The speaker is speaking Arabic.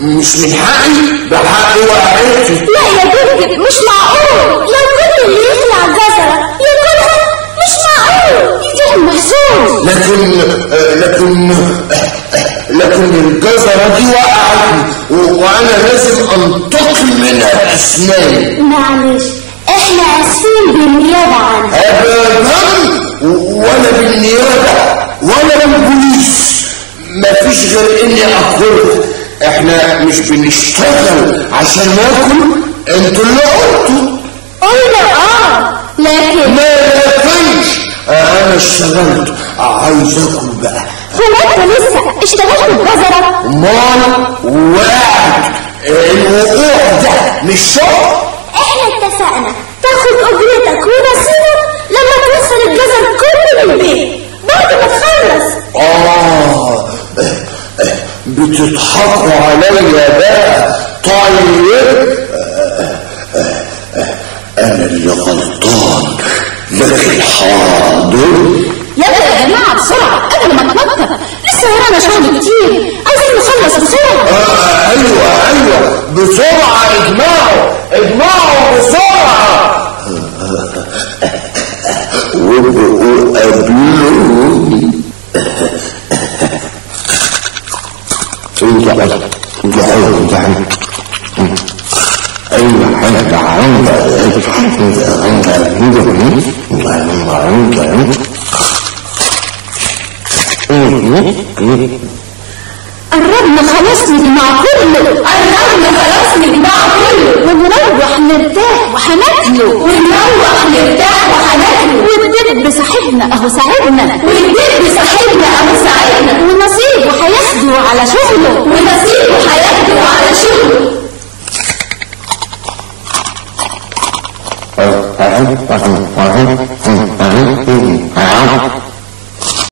مش من حقي، ده حقي وعيلتي. لا يا جدع مش معقول، لو كل اللي يطلع جزرة ياكلها مش معقول، يجيهم محزون. لكن الجزرة دي وقعتني وانا لازم انتقم منها باسناني. معلش احنا اسفين بالنيابة عنها. ابدا، ولا بالنيابة ولا بالبوليس، مفيش غير اني اخرج. احنا مش بنشتغل عشان ناكل، انتوا اللي قلنا لكن لكنش انا اشتغلت، عايز اكل بقى. هو انت لسه اشتغلت بجزرة؟ امال وقعت، الوقوع ده مش شغل. احنا اتفقنا تاخد اجرتك ونصيبك لما توصل الجزر كله للبيت بعد ما تخلص. بتضحكوا عليا بقى. طيب انا اللي غلطان، لكن حاضر. يلا يا جماعه بسرعه قبل ما تنطط، لسه ورانا شغل كتير، عايزين نخلص بسرعه. ايوه بسرعه، اجمعوا بسرعه. وابقوا قابلوني. انت ايوه حاجه عندك قربنا خلاص نجمع كله، قربنا خلاص نجمع كله، ونروح نرتاح وهناكله، ونروح نرتاح وهناكله، والدب صاحبنا اهو ساعدنا، والدب صاحبنا